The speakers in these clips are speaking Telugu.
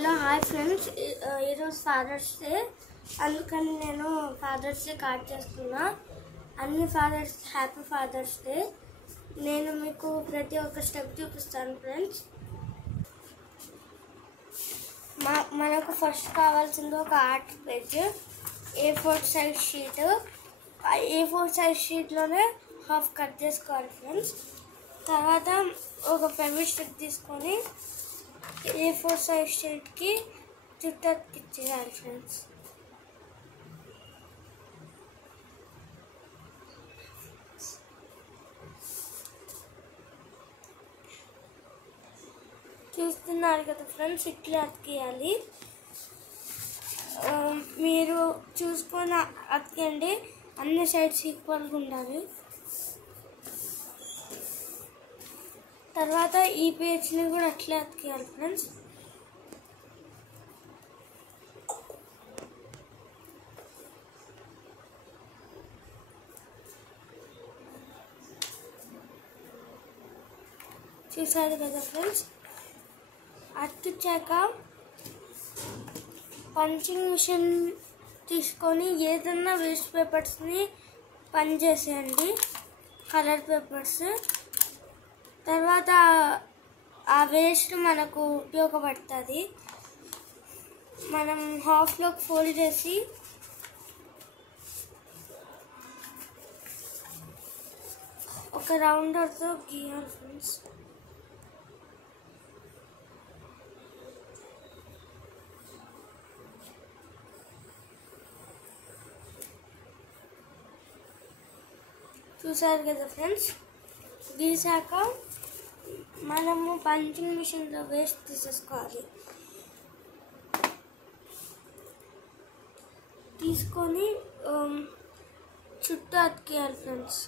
హలో హాయ్ ఫ్రెండ్స్, ఈరోజు ఫాదర్స్ డే. అందుకని నేను ఫాదర్స్ డే కార్డ్ చేస్తున్నా. అన్ని ఫాదర్స్ హ్యాపీ ఫాదర్స్ డే. నేను మీకు ప్రతి ఒక్క స్టెప్ చూపిస్తాను ఫ్రెండ్స్. మనకు ఫస్ట్ కావాల్సింది ఒక art page, A4 size sheet. A4 size షీట్లోనే హాఫ్ కట్ చేసుకోవాలి ఫ్రెండ్స్. తర్వాత ఒక ఫెవిస్టిక్ తీసుకొని A4 సైజ్ షీట్కి చుట్టూ అతికించేయాలి ఫ్రెండ్స్. చూస్తున్నారు కదా ఫ్రెండ్స్, ఇట్లా అతికియాలి. మీరు చూసుకొని అతికండి, అన్ని సైడ్స్ ఈక్వల్గా ఉండాలి. తర్వాత ఈ పేజ్ని కూడా అట్లే అతికేయాలి ఫ్రెండ్స్. చూసారు కదా ఫ్రెండ్స్, అతికించాక పంచింగ్ మిషన్ తీసుకొని ఏదన్నా వేస్ట్ పేపర్స్ని పని చేసేయండి, కలర్ పేపర్స్. తర్వాత ఆ వేస్ట్ మనకు ఉపయోగపడుతుంది. మనం హాఫ్లోకి ఫోల్డ్ చేసి ఒక రౌండర్తో గీయాలి ఫ్రెండ్స్. చూసారు కదా ఫ్రెండ్స్, గీసాక మనము పంచింగ్ మిషన్లో వేస్ట్ తీసేసుకోవాలి. తీసుకొని చుట్టూ అతికేయాలి ఫ్రెండ్స్.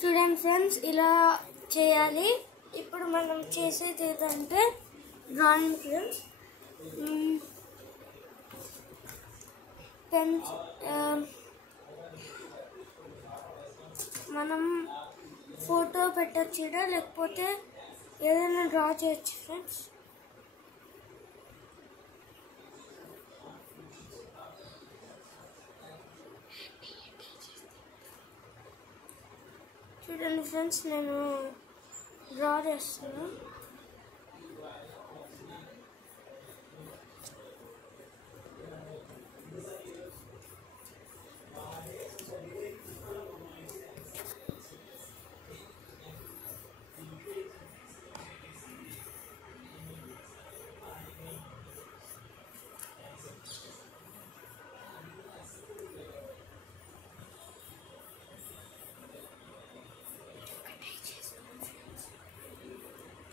చూడండి ఫ్రెండ్స్, ఇలా చేయాలి. ఇప్పుడు మనం చేసేది ఏదంటే డ్రాయింగ్ ఫ్రెండ్స్. మనం ఫోటో పెట్టచ్చు, లేకపోతే ఏదైనా డ్రా చేయొచ్చు ఫ్రెండ్స్. చూడండి ఫ్రెండ్స్, నేను డ్రా చేస్తున్నాను.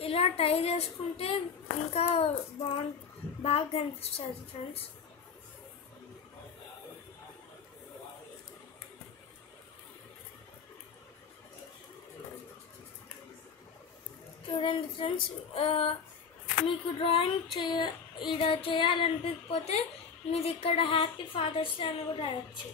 ఇలా టై చేసుకుంటే ఇంకా బాగా కనిపిస్తుంది ఫ్రెండ్స్. చూడండి ఫ్రెండ్స్, మీకు డ్రాయింగ్ చేయాలనిపించకపోతే మీరు ఇక్కడ హ్యాపీ ఫాదర్స్ డే అని కూడా రాయొచ్చు.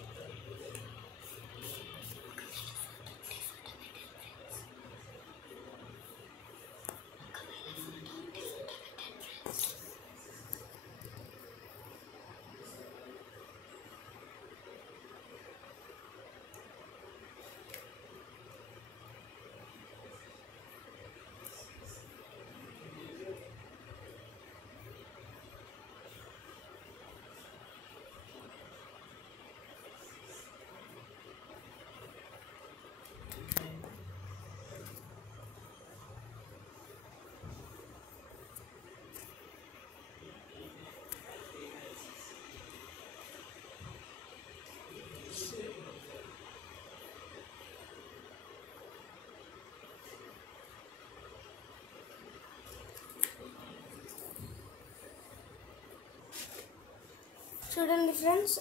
చూడండి ఫ్రెండ్స్,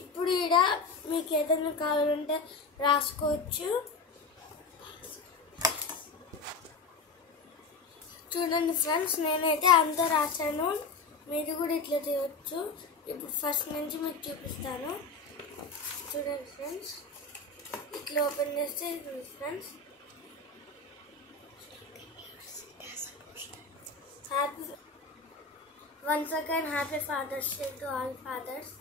ఇప్పుడు ఇక్కడ మీకు ఏదైనా కావాలంటే రాసుకోవచ్చు. చూడండి ఫ్రెండ్స్, నేనైతే అంతా రాశాను, మీరు కూడా ఇట్లా చేయవచ్చు. ఇప్పుడు ఫస్ట్ నుంచి మీకు చూపిస్తాను. చూడండి ఫ్రెండ్స్, ఇట్లా ఓపెన్ చేస్తే friends Once again, happy Father's Day to all fathers.